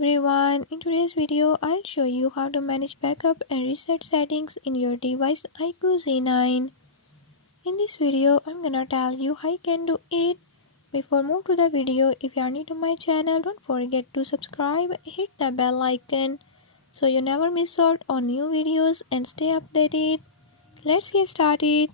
everyone, in today's video I'll show you how to manage backup and reset settings in your device iQOO Z9. In this video I'm gonna tell you how you can do it. Before move to the video, if you are new to my channel, don't forget to subscribe, hit the bell icon so you never miss out on new videos and stay updated. Let's get started.